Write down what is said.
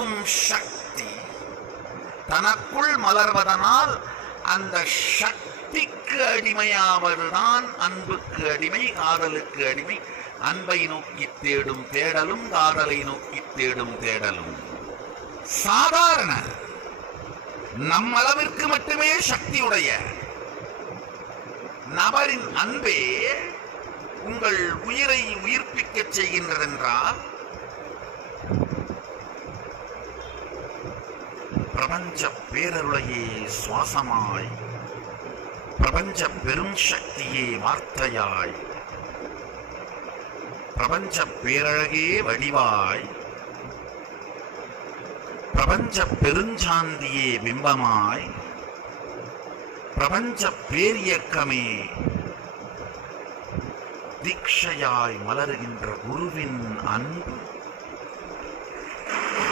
இருக்கும் சக்தி தனக்குள் மலர்வதனால் அந்த சக்திக்கு அடிமையாவதுதான் அன்புக்கு அடிமை, காதலுக்கு அடிமை. அன்பை நோக்கி தேடும் தேடலும், காதலை நோக்கி தேடும் தேடலும். சாதாரண நம்மளவிற்கு மட்டுமே சக்தியுடைய நபரின் அன்பே உங்கள் உயிரை உயிர்ப்பிக்க செய்கின்றதென்றால் பிரபஞ்ச பேரருளையே சுவாசமாய், பிரபஞ்ச பெரும் சக்தியே வார்த்தையாய், பிரபஞ்ச பேரழகே வடிவாய், பிரபஞ்ச பெருஞ்சாந்தியே பிம்பமாய், பிரபஞ்ச பேரியக்கமே தீட்சையாய் மலருகின்ற குருவின் அன்பு